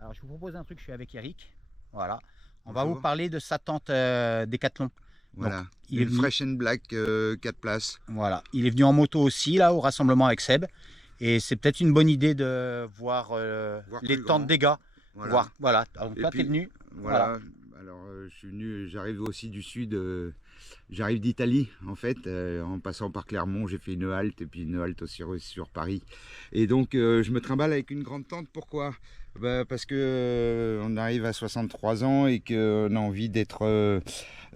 Alors je vous propose un truc, je suis avec Eric. Voilà. On va vous parler de sa tente Décathlon. Voilà, Donc, il est une venu, Fresh and Black 4 places. voilà. Il est venu en moto aussi là au rassemblement avec Seb. Et c'est peut-être une bonne idée de voir Voir les plus tentes grand. des gars. Voilà. Voir, voilà. Donc Et toi tu es puis, venu. voilà. Alors, je suis venu, j'arrive aussi du sud, j'arrive d'Italie en fait, en passant par Clermont, j'ai fait une halte et puis une halte aussi sur Paris. Et donc, je me trimballe avec une grande tente. Pourquoi? Parce que on arrive à 63 ans et qu'on a envie d'être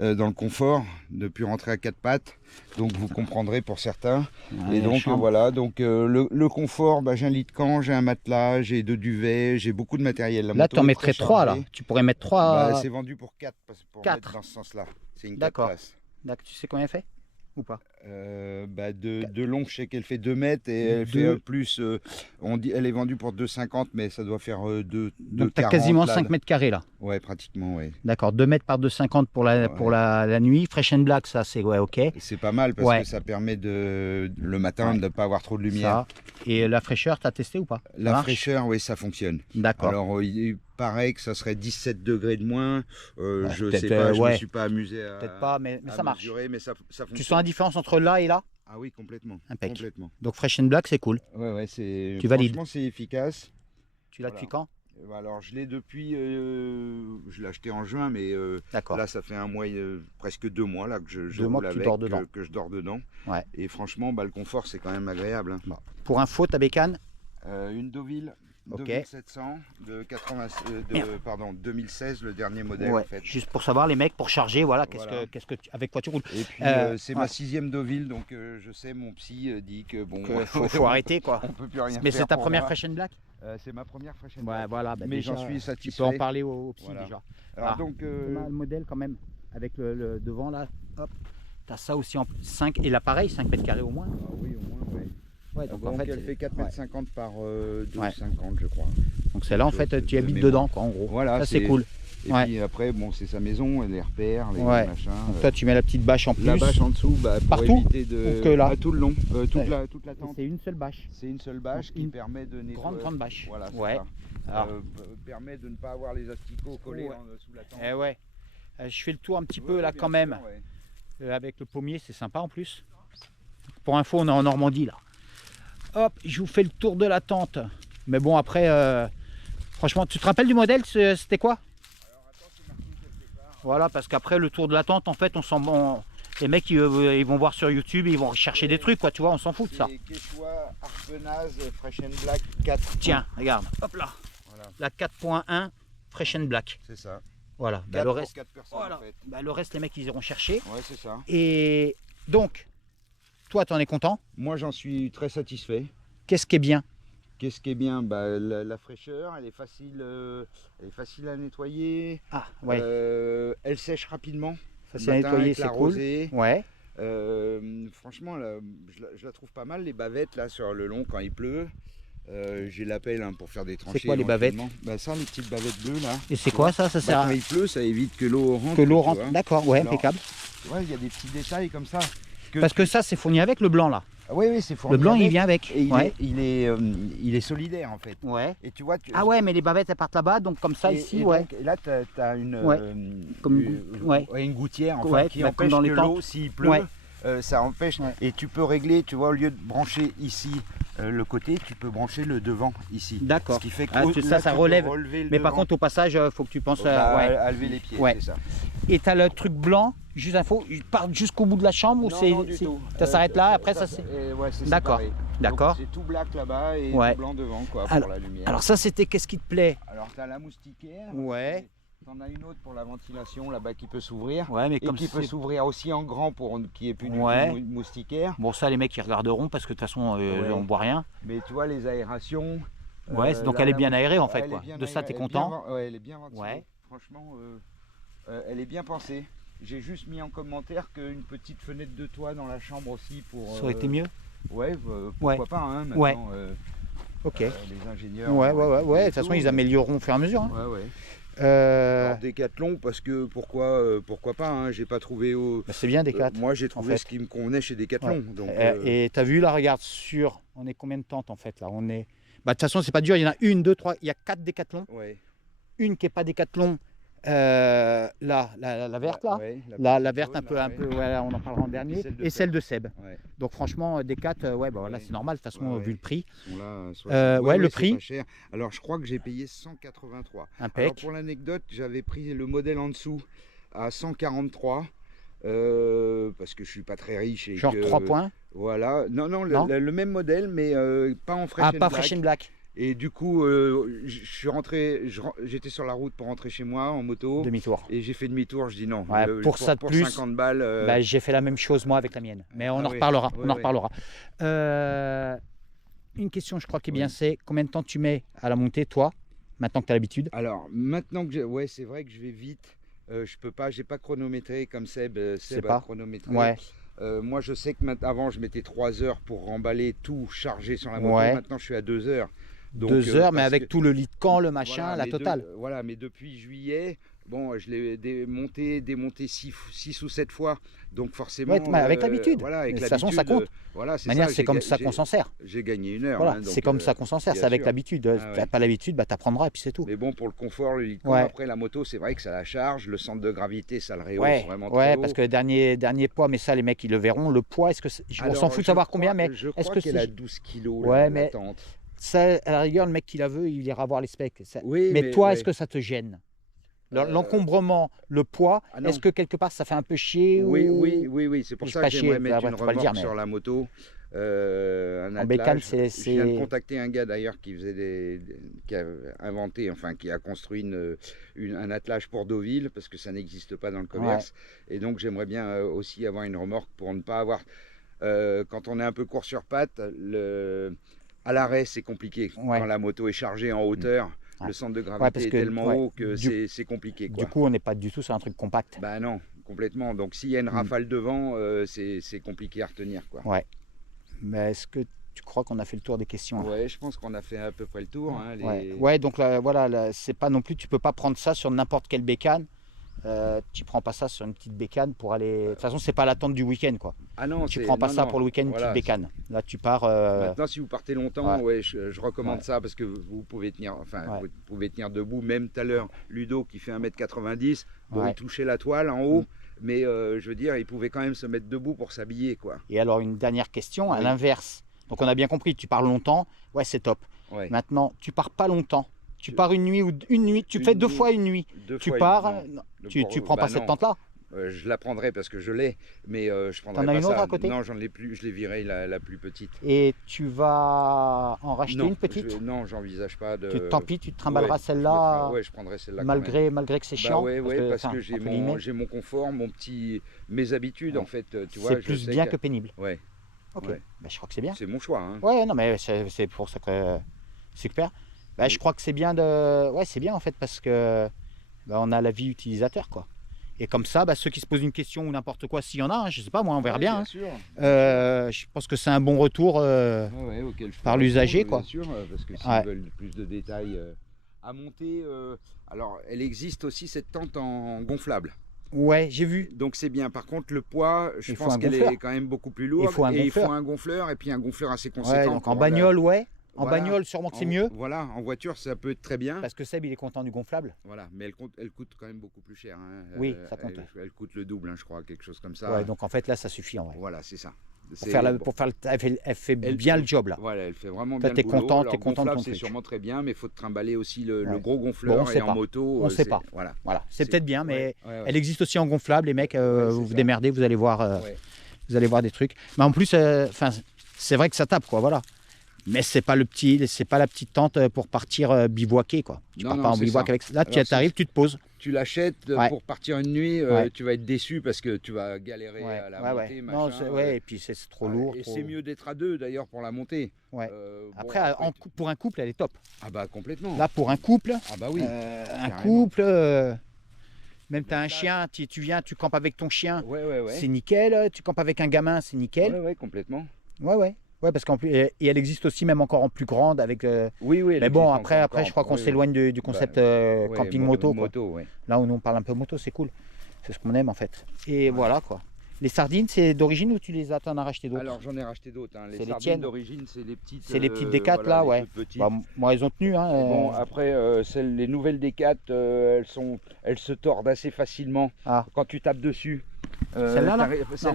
dans le confort, de ne plus rentrer à quatre pattes. Donc vous comprendrez pour certains. Ouais, Et donc chambre. voilà, donc le confort, j'ai un lit de camp, j'ai un matelas, j'ai 2 duvets, j'ai beaucoup de matériel. La Là moto tu en est mettrais très 3 là. chargée. Tu pourrais mettre 3. C'est vendu pour 4, pour Quatre. mettre dans ce sens-là. C'est une 4 D'accord. places. D'accord. Tu sais combien elle fait ou pas? De long, je sais qu'elle fait 2 mètres et elle fait un plus. On dit, elle est vendue pour 2,50, mais ça doit faire 2,40. Donc tu as quasiment 5 mètres carrés là. Ouais, pratiquement, ouais. D'accord, 2 mètres par 2,50 pour la nuit. Fresh and Black, ça c'est ouais, ok. C'est pas mal parce Ouais. que ça permet le matin Ouais. de ne pas avoir trop de lumière. Ça. Et la fraîcheur, tu as testé ou pas? Ça La marche? fraîcheur, oui, ça fonctionne. D'accord. Alors, il paraît que ça serait 17 degrés de moins. Je peut-être, sais pas, je ne ouais. me suis pas amusé à, Peut-être pas, mais à ça marche. mesurer, mais ça fonctionne. Tu sens la différence entre là et là? Ah oui, complètement. Impec. Complètement. Donc Fresh and Black, c'est cool. Ouais, c'est. Tu valides? Franchement, c'est efficace. Tu l'as Voilà. depuis quand? Alors, je l'ai depuis. Je l'ai acheté en juin, mais D'accord. là, ça fait un mois, presque 2 mois là, que je 2 mois roule que tu avec, dors dedans. que je dors dedans. Ouais. Et franchement, le confort, c'est quand même agréable. Hein. Bon. Pour info, ta bécane? Une Deauville. Ok. 2700 de 2016, le dernier modèle Ouais. en fait. Juste pour savoir, les mecs, pour charger, voilà, Voilà. avec quoi tu roules? Et puis c'est ouais. ma 6e Deauville, donc je sais, mon psy dit que bon, Faut arrêter quoi. on peut plus rien Mais faire. c'est ta pour première moi. Fresh and Black? C'est ma première Fresh and Ouais, Black. voilà. Mais déjà, j'en suis tu satisfait. peux en parler au psy Voilà. déjà. Alors Ah, donc, on a le modèle quand même, avec le devant là, hop. Tu as ça aussi en 5, et là pareil, 5 mètres carrés au moins. ah oui, au moins, ouais. Ouais, Donc, donc en fait, elle fait 4,50 m par 2,50 Ouais. m, je crois. donc c'est là en chose fait, tu de habites mémoire. dedans quoi en gros. Voilà, Ça c'est cool. Et Ouais. puis après, bon, c'est sa maison, les repères, les Ouais. machins. Donc toi tu mets la petite bâche en plus. La bâche en dessous, pour Partout éviter de. ou que là? Tout le long, toute Ouais. toute la Et tente. c'est une seule bâche. C'est une seule bâche Donc, qui une permet de nettoyer. Grande bâche. Voilà, c'est Ouais. ça. Alors, Permet de ne pas avoir les asticots collés Ouais. sous la tente. eh ouais. Je fais le tour un petit Ouais, peu là bien quand sûr, même. ouais. Avec le pommier, c'est sympa en plus. Pour info, on est en Normandie là. Hop, je vous fais le tour de la tente. Mais bon, après, franchement, tu te rappelles du modèle? C'était quoi? Voilà, parce qu'après le tour de la tente, en fait, on s'en bon, les mecs ils vont voir sur YouTube, ils vont rechercher des trucs, quoi, tu vois, on s'en fout de ça. C'est Quechua Arpenaz Fresh and Black 4. Tiens, regarde, hop là, Voilà, la 4.1 Fresh and Black. c'est ça. Voilà, 4 le pour reste, 4 personnes voilà. en fait. Le reste, les mecs, ils iront chercher. Ouais, c'est ça. Et donc, toi, t'en es content? Moi, j'en suis très satisfait. Qu'est-ce qui est bien? Qu'est-ce qui est bien? La fraîcheur, elle est facile à nettoyer. Ah, ouais, Elle sèche rapidement. facile à Le matin nettoyer, avec c'est la cool. rosée. Ouais, Franchement, là, je la trouve pas mal, les bavettes là sur le long quand il pleut. J'ai la pelle pour faire des tranchées. quoi, les bavettes? éventuellement. Ça, les petites bavettes bleues là. et c'est quoi ça? Ça sert Quand à il pleut, ça évite que l'eau rentre. que l'eau tu rentre. vois. D'accord, ouais, Alors, impeccable. Ouais, il y a des petits détails comme ça. Parce que ça, c'est fourni avec le blanc là. Ah oui, c'est fourni Le blanc, il avec, vient avec. Et Ouais. il est solidaire en fait. Ouais. Et tu vois, Ah ouais, mais les bavettes elles partent là-bas, donc comme ça et- ici, et ouais. donc, et là, tu as une, Ouais. Comme ouais. une gouttière enfin, Ouais, qui bah, empêche comme dans les que tentes. l'eau, s'il pleut, Ouais. Ça empêche. Ouais. Et tu peux régler, tu vois, au lieu de brancher ici le côté, tu peux brancher le devant ici. D'accord. Ce qui fait que Ah, là, ça tu peux relève. relever le Mais par devant, contre, au passage, faut que tu penses. Ouais. à lever les pieds. Ouais. C'est ça. Et t'as le truc blanc, juste info, il part jusqu'au bout de la chambre ou Non, c'est. non, du tout. Ça s'arrête là, après ça c'est. Ouais, c'est D'accord. séparé. D'accord. Donc, c'est tout black là-bas et Ouais. tout blanc devant quoi, Alors- pour la lumière. Alors ça c'était qu'est-ce qui te plaît? Alors tu as la moustiquaire. Ouais. Tu en as une autre pour la ventilation là-bas qui peut s'ouvrir. Ouais, mais Et comme qui peut c'est. s'ouvrir aussi en grand pour qu'il n'y ait plus du Ouais. tout moustiquaire. Bon, ça les mecs ils regarderont parce que de toute façon Ouais. on voit rien. Mais tu vois les aérations. Ouais, donc elle est bien aérée en fait quoi. De ça t'es content? Ouais, elle est bien ventilée. Ouais. Franchement, elle est bien pensée. J'ai juste mis en commentaire qu'une petite fenêtre de toit dans la chambre aussi pour. Ça aurait été mieux? Ouais, Ouais. pourquoi pas hein, maintenant. Ouais. Ok. Les ingénieurs. Ouais. De toute et façon tout. ils amélioreront au fur et à mesure. Hein. Ouais, ouais. Euh, Alors, Décathlon parce que pourquoi pas hein, j'ai pas trouvé bah, c'est bien Decat. moi j'ai trouvé fait. ce qui me convenait chez Décathlon. Ouais. Donc, Et t'as vu là, regarde sur. On est combien de tentes en fait là? On est. Bah de toute façon c'est pas dur, il y en a une, deux, trois, il y a 4 décathlons. ouais. une qui n'est pas Décathlon, la verte là. Ouais, La petite verte jaune, un là, peu, ouais. ouais, on en parlera en dernier, celle de et celle Seb. de Seb. Ouais. Donc franchement, Décat, ouais, bah, là Ouais. c'est normal, de toute façon, Ouais, ouais. vu le prix. Ils sont là, Ouais, le c'est prix. pas cher. Alors je crois que j'ai payé 183. Alors Impec. pour l'anecdote, j'avais pris le modèle en dessous à 143. Parce que je suis pas très riche et Genre que 3 points. voilà, non, Non le même modèle, mais pas en fresh Ah, and pas black. Fresh and Black. Et du coup, je suis rentré, j'étais sur la route pour rentrer chez moi en moto. Demi-tour. Et j'ai fait demi-tour, je dis non. Ouais, pour ça de pour plus, 50 balles. Bah, j'ai fait la même chose moi avec la mienne. Mais on Ah en ouais, reparlera. ouais, On en ouais. reparlera. Une question, je crois, qui est bien, Oui. c'est combien de temps tu mets à la montée, toi, maintenant que tu as l'habitude? Alors maintenant que ouais, c'est vrai que je vais vite. Je peux pas, j'ai pas chronométré comme Seb. Seb a pas. chronométré. Ouais. Moi, je sais que avant, je mettais 3 heures pour remballer tout chargé sur la moto. Ouais. Maintenant, je suis à 2 heures. Donc, 2 heures, mais parce avec que- tout le lit de camp, le machin, voilà, la mais totale. voilà, mais depuis juillet, bon, je l'ai démonté 6 ou 7 fois. Donc forcément, Ouais, mais avec l'habitude. voilà, avec De toute façon, ça compte. voilà, c'est Manière, ça. c'est comme ça qu'on s'en sert. J'ai gagné 1 heure. Voilà, hein, c'est donc, comme ça qu'on s'en sert, bien c'est avec sûr. l'habitude. Ah Tu n'as ouais. pas l'habitude, bah, tu apprendras et puis c'est tout. Mais bon, pour le confort, le lit de camp, Ouais. après la moto, c'est vrai que ça la charge, le centre de gravité, ça le rehausse Ouais, vraiment ouais, très haut. parce que le dernier poids, mais ça, les mecs, ils le verront. Le poids, est-ce que on Alors, s'en fout de je savoir crois- combien, mais je est-ce crois que qu'elle a c'est 12 kilos Ouais, la mais- tente. ça, à la rigueur, le mec qui la veut, il ira voir les specs. Oui, mais toi, ouais. est-ce que ça te gêne? Euh, L'encombrement, le poids, Ah non. est-ce que quelque part ça fait un peu chier Oui, ou... oui, c'est pour Je ça pas que j'aimerais chier, mettre bah, une faut pas le remorque dire, mais- sur la moto. Un En bécane, attelage. c'est- Je viens de c'est- contacter un gars d'ailleurs qui faisait qui a inventé, enfin qui a construit un attelage pour Deauville parce que ça n'existe pas dans le commerce. Et donc j'aimerais bien aussi avoir une remorque pour ne pas avoir, quand on est un peu court sur pattes, à l'arrêt c'est compliqué. Ouais. Quand la moto est chargée en hauteur, Ouais. le centre de parce gravité est que, tellement ouais, haut que du- c'est compliqué. Du Quoi. coup, on n'est pas du tout sur un truc compact. Bah non, complètement. Donc s'il y a une Mm. rafale devant, c'est compliqué à retenir. Quoi. Ouais. Mais est-ce que tu crois qu'on a fait le tour des questions là? Ouais, je pense qu'on a fait à peu près le tour. Hein, Ouais, donc là, voilà, là, c'est pas non plus, tu peux pas prendre ça sur n'importe quelle bécane. Tu prends pas ça sur une petite bécane pour aller. De toute façon, c'est pas l'attente du week-end, quoi. Ah non, Tu prends pas ça pour le week-end, une voilà, petite bécane. Là, tu pars. Maintenant, si vous partez longtemps, ouais, je recommande Ouais. ça parce que vous pouvez tenir, enfin, Ouais. vous pouvez tenir debout. Même tout à l'heure, Ludo qui fait 1m90, bon, Ouais. il touchait la toile en haut, mais je veux dire, il pouvait quand même se mettre debout pour s'habiller, quoi. Et alors, une dernière question, à Oui. l'inverse. Donc, on a bien compris, tu pars longtemps, ouais, c'est top. Ouais. Maintenant, tu pars pas longtemps. Tu pars une nuit ou une nuit, tu Une fais 2 nuit. fois une nuit. Deux Tu fois, pars, non. Le tu pour- prends bah pas cette non. tente-là. Je la prendrai parce que je l'ai, mais je prendrai T'en as pas une ça. autre à côté? Non, j'en ai plus. Je l'ai viré la plus petite. Et tu vas en racheter Non, une petite. non, j'envisage pas de. Tant pis, tu te trimballeras Ouais, celle-là, Ouais, je prendrai celle-là. quand malgré, même. malgré que c'est Bah chiant. ouais, parce enfin, que j'ai entre guillemets, j'ai mon confort, mes habitudes Ouais. en fait. Tu vois, c'est je plus sais bien que pénible. Ouais, Ok, Ouais. bah, je crois que c'est bien. c'est mon choix. Hein. Ouais, non, mais c'est pour ça que c'est super. Bah, je crois que c'est bien de. Ouais, c'est bien en fait parce que bah, on a la vie utilisateur, quoi. Et comme ça, bah, ceux qui se posent une question ou n'importe quoi, s'il y en a, hein, je sais pas, moi, on verra Ouais, bien. Hein. sûr. Je pense que c'est un bon retour. Ouais, auquel je par ferai l'usager, retour, quoi. Bien sûr, parce que s'ils Ouais. veulent plus de détails à monter, alors elle existe aussi cette tente en gonflable. Ouais, j'ai vu. Donc c'est bien. Par contre, le poids, je Il faut pense un qu'elle gonfleur. est quand même beaucoup plus lourde. Il faut un et il faut gonfleur. un gonfleur et puis un gonfleur assez conséquent. Ouais, donc en pour la- bagnole, ouais. En Voilà. bagnole, sûrement que c'est en- mieux. Voilà, en voiture, ça peut être très bien. Parce que Seb, il est content du gonflable. Voilà, mais elle coûte quand même beaucoup plus cher. Hein. Oui, ça compte. Elle coûte le double, hein, je crois, quelque chose comme ça. Ouais, donc en fait, là, ça suffit en vrai. Voilà, c'est ça. Pour faire elle fait Elle bien fait- le job là. Voilà, elle fait vraiment Toi, bien t'es le boulot. content, Alors, t'es content de ton gonflable, c'est truc. sûrement très bien, mais il faut te trimballer aussi le Ouais. gros gonfleur. Bon, on sait et en pas. moto, On sait c'est- pas. Voilà. Voilà, c'est C'est- peut-être bien, mais Ouais, ouais. elle existe aussi en gonflable. Les mecs, Ouais, vous c'est vous ça. démerdez, vous allez voir, Ouais. vous allez voir des trucs. Mais en plus, enfin, c'est vrai que ça tape, quoi. Voilà. Mais c'est pas la petite tente pour partir bivouaquer, quoi. Tu Non, pars non, pas en c'est bivouac ça. avec. Là, tu Alors, arrives, tu te poses. Tu l'achètes Ouais. pour partir une nuit, Ouais. tu vas être déçu parce que tu vas galérer Ouais, à la ouais, montée. ouais. Machin, Non, ouais, et puis c'est trop lourd. Et trop- c'est mieux d'être à deux d'ailleurs pour la montée. Ouais. Bon, Après, pour un couple, elle est top. Ah bah complètement. Là, pour un couple, Ah bah oui. un carrément. couple, même tu as un chien, tu viens, tu campes avec ton chien, Ouais. c'est nickel. Tu campes avec un gamin, c'est nickel. Ouais, complètement. Ouais, parce qu'en plus, et elle existe aussi même encore en plus grande avec. Oui. Mais bon, après, je crois qu'on s'éloigne du concept camping moto, quoi. Ouais. Là où nous on parle un peu moto, c'est cool. C'est ce qu'on aime en fait. Et voilà quoi. Les sardines, c'est d'origine ou tu les as, t'en as racheté d'autres? Alors j'en ai racheté d'autres. Hein. Les C'est les sardines tiennes? d'origine, c'est les petites. C'est les petites D4 voilà, là, les ouais. toutes petites. Bah, moi, elles ont tenu. Hein, Bon, après, les nouvelles D4, elles se tordent assez facilement Ah. quand tu tapes dessus. Celle-là, là?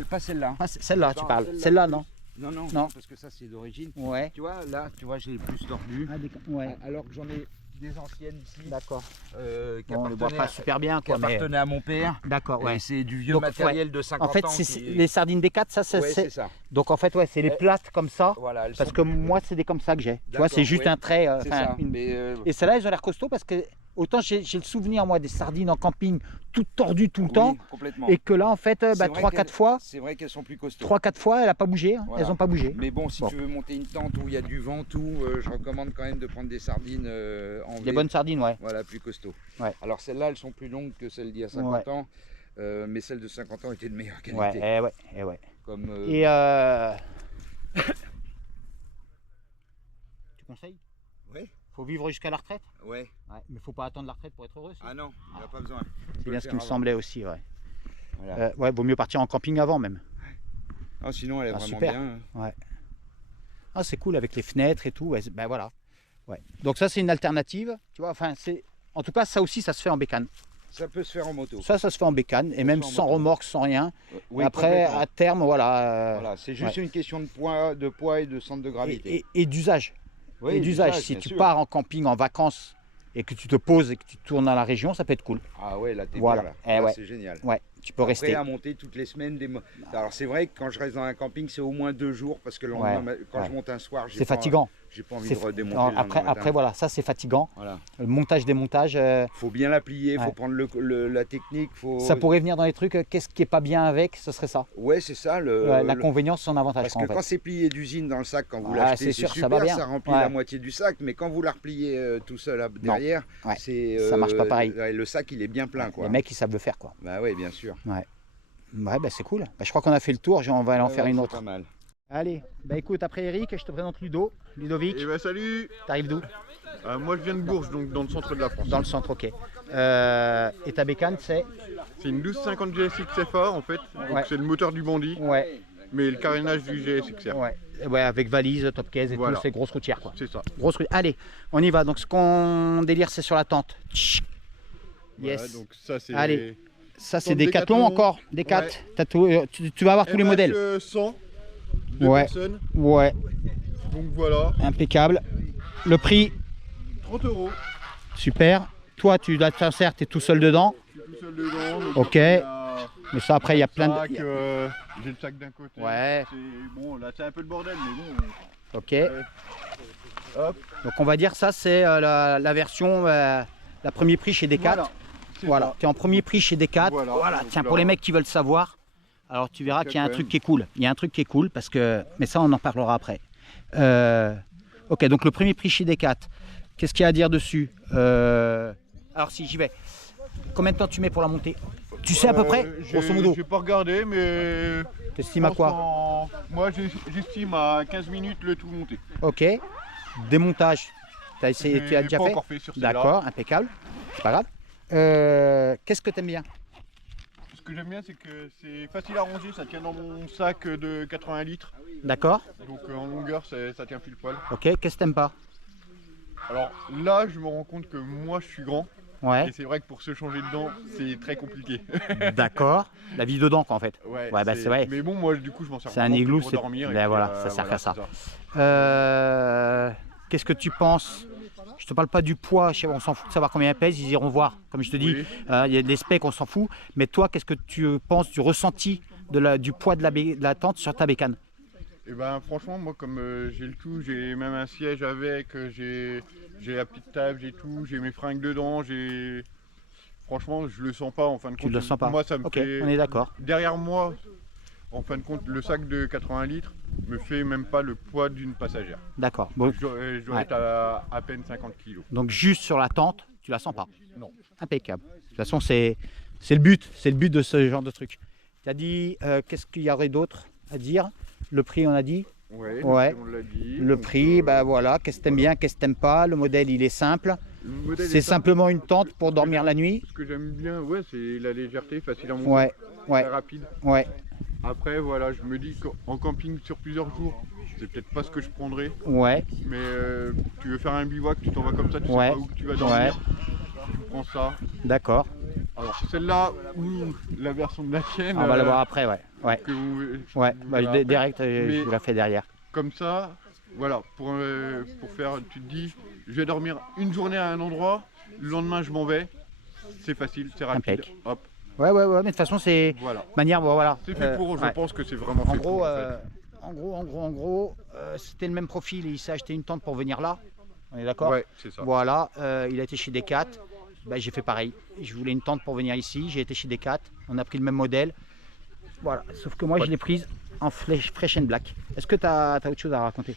Pas celle-là. Ah, celle-là, tu Non, parles. celle-là. Celle-là, non? Non, non, Non. parce que ça c'est d'origine. Ouais. Tu vois, là, tu vois, j'ai plus tordu. Ah, ouais. Alors que j'en ai des anciennes ici D'accord. qui Bon, on les voit pas super bien, qui quoi. Mais... appartenaient à mon père. D'accord, ouais. Et c'est du vieux Donc, matériel de 50 En fait, ans. les sardines D4, ça, Ouais, c'est ça. donc en fait, ouais, c'est les plates comme ça. Voilà, elles Parce sont- que moi, c'est des comme ça que j'ai. Tu vois, D'accord, c'est juste ouais. un trait. C'est enfin, ça. Mais, Et celles-là, elles ont l'air costauds parce que autant j'ai le souvenir, moi, des sardines en camping toutes tordues tout le oui, temps. complètement. Et que là, en fait, C'est vrai 3-4 qu'elles- fois, C'est vrai qu'elles sont plus costauds. 3-4 fois, elle n'a pas bougé. Hein. Voilà. Elles n'ont pas bougé. Mais bon, si Bon. tu veux monter une tente où il y a du vent, tout, je recommande quand même de prendre des sardines en V. Des bonnes sardines, ouais. Voilà, plus costauds. Ouais. Alors celles-là, elles sont plus longues que celles d'il y a 50 ans, mais celles de 50 ans étaient de meilleure qualité. Ouais, ouais. Comme, Et tu conseilles? Ouais. Faut vivre jusqu'à la retraite? Ouais. Ouais. Mais faut pas attendre la retraite pour être heureux. Ah non, il n'y a pas besoin. C'est bien ce qui me semblait aussi, ouais. Voilà. Ouais, vaut mieux partir en camping avant même. Ah, sinon, elle est Ah, vraiment super. bien. Ah, c'est cool avec les fenêtres et tout. Ouais, ben voilà. Ouais. Donc ça, c'est une alternative. Tu vois, enfin, en tout cas, ça aussi, ça se fait en bécane. Ça peut se faire en moto. Ça se fait en bécane et même se fait en sans moto. remorque, sans rien. Oui, Après, complètement. à terme, voilà. Voilà, c'est juste ouais. une question de poids et de centre de gravité. Et d'usage. Oui, Et d'usage. d'usage, Si bien tu sûr. pars en camping, en vacances et que tu te poses et que tu tournes dans la région, ça peut être cool. Ah ouais, là, t'es Voilà. bien, là. Eh Là, ouais. c'est génial. Ouais, tu peux Après, rester. à monter toutes les semaines. Alors, c'est vrai que quand je reste dans un camping, c'est au moins 2 jours parce que le lendemain, quand je monte un soir, C'est fatigant. j'ai pas envie C'est de redémonter. non, le lendemain après, matin. voilà, ça c'est fatigant. Voilà. Le montage, démontage, Faut bien la plier, Ouais. faut prendre la technique. ça pourrait venir dans les trucs. Qu'est-ce qui est pas bien avec? Ce serait ça. Ouais, c'est ça. L'inconvénient, c'est son avantage. Parce quoi, que en fait. quand c'est plié d'usine dans le sac, quand vous Ah, l'achetez, c'est c'est sûr, ça super, va bien. ça remplit Ouais. la moitié du sac. Mais quand vous la repliez tout seul derrière, Ouais. c'est Ça marche pas pareil. Le sac, il est bien plein, quoi. Les mecs, ils savent le faire, quoi. Bah ouais, bien sûr. Ouais, bah, c'est cool. Bah, je crois qu'on a fait le tour. On va aller en Ouais, faire ouais, une c'est autre. Pas mal. Allez, bah écoute, après Eric, je te présente Ludovic. Eh ben salut. T'arrives d'où? Moi je viens de Bourges, donc dans le centre de la France. Dans le centre, ok. Et ta bécane, c'est? C'est une 1250 GSX FA en fait, donc Ouais. c'est le moteur du Bandit, Ouais, mais le carénage du GSXR. ouais, avec valise, top case et Voilà. tout, c'est grosse routière, quoi. C'est ça. Grosse routière. Allez, on y va. Donc ce qu'on délire, c'est sur la tente. Tchik. Yes. Voilà, donc ça c'est Allez. Ça, c'est Tente Décathlon Décathlon. encore. Décat. Ouais. T'as tout, tu vas avoir tous les modèles. 100, 2 Ouais. personnes, Ouais, donc voilà, impeccable. Le prix, 30 €. super. Toi, tu t'insères, t'es tout seul dedans. Je suis tout seul dedans. Donc Ok. il y a Mais ça, après, il y a plein de. sac, j'ai le sac d'un côté. Ouais. C'est bon, là c'est un peu le bordel, mais bon. Ok. Hop. Donc, on va dire ça, c'est la version, la premier prix chez Decat. Voilà. C'est Voilà. ça. Tu es en premier prix chez Decat. Voilà. Voilà. Donc Tiens, là- pour les mecs qui veulent savoir, alors tu verras qu'il y a un quand truc même. qui est cool. Il y a un truc qui est cool parce que. Mais ça, on en parlera après. Ok, donc le premier prix chez Decat. Qu'est-ce qu'il y a à dire dessus? Alors, si j'y vais. Combien de temps tu mets pour la monter? Tu sais à peu près, grosso modo. J'ai pas regardé, mais. T'estimes à quoi? Moi j'estime à 15 minutes le tout monté. Ok. Démontage. T'as essayé, tu as déjà pas fait? encore fait sur celle-là. D'accord, impeccable. C'est pas grave. Qu'est-ce que t'aimes bien? Ce que j'aime bien, c'est que c'est facile à ranger, ça tient dans mon sac de 80 litres. D'accord. Donc en longueur, ça tient pile poil. Ok. Qu'est-ce que t'aimes pas? Alors là, je me rends compte que moi je suis grand. Ouais. Et c'est vrai que pour se changer dedans, c'est très compliqué. D'accord. La vie dedans, quoi, en fait. Ouais, bah, c'est vrai. Mais bon, moi du coup, je m'en sers C'est un vraiment que igloo, pour c'est. dormir. et Ben puis, voilà, ça sert voilà, qu'à ça. c'est Qu'est-ce que tu penses? Je te parle pas du poids, on s'en fout de savoir combien elle pèse, ils iront voir. Comme je te dis, Oui. il y a des specs, on s'en fout. Mais toi, qu'est-ce que tu penses du ressenti du poids de la tente sur ta bécane? Et ben franchement, moi comme j'ai le tout, j'ai même un siège avec, j'ai la petite table, j'ai tout, j'ai mes fringues dedans, j'ai. Franchement, je le sens pas en fin de compte. Tu le sens pas? Moi, ça me Ok, fait. on est d'accord. Derrière moi, en fin de compte, le sac de 80 litres me fait même pas le poids d'une passagère. D'accord. Bon, Je dois Ouais. être à peine 50 kg. donc juste sur la tente, tu la sens pas? Non. Impeccable. De toute façon, c'est le but. C'est le but de ce genre de truc. Tu as dit, qu'est-ce qu'il y aurait d'autre à dire? Le prix, on a dit. Ouais, Ouais. on l'a dit. Le donc, prix, bah voilà. Qu'est-ce que t'aimes bien, qu'est-ce que t'aimes pas? Le modèle, il est simple. le modèle C'est est simple. simplement une tente pour dormir la nuit. Ce que j'aime bien, ouais, c'est la légèreté, facile à monter, Ouais, ouais, très rapide. ouais. Après, voilà, je me dis qu'en camping sur plusieurs jours, c'est peut-être pas ce que je prendrais. Ouais, Mais tu veux faire un bivouac, tu t'en vas comme ça, tu sais Ouais. pas où tu vas dormir. Tu prends ça. d'accord. Alors celle-là ou la version de la tienne. On va la voir après, ouais. Ouais, que vous ouais. vous Bah, verrez après. direct, Mais- je vous la fais derrière. Comme ça, voilà, pour faire, tu te dis, je vais dormir une journée à un endroit, le lendemain je m'en vais, c'est facile, c'est rapide, Impec. hop, Ouais, ouais, ouais, mais de toute façon, c'est voilà. manière, bon, voilà. C'est fait pour, je Ouais. pense que c'est vraiment En fait gros, pour. En fait. c'était le même profil et il s'est acheté une tente pour venir là. On est d'accord? Ouais, c'est ça. Voilà, il a été chez Decat. Bah, j'ai fait pareil. Je voulais une tente pour venir ici. J'ai été chez Decat. On a pris le même modèle. Voilà, sauf que moi, Ouais. je l'ai prise en fresh and black. Est-ce que tu as autre chose à raconter?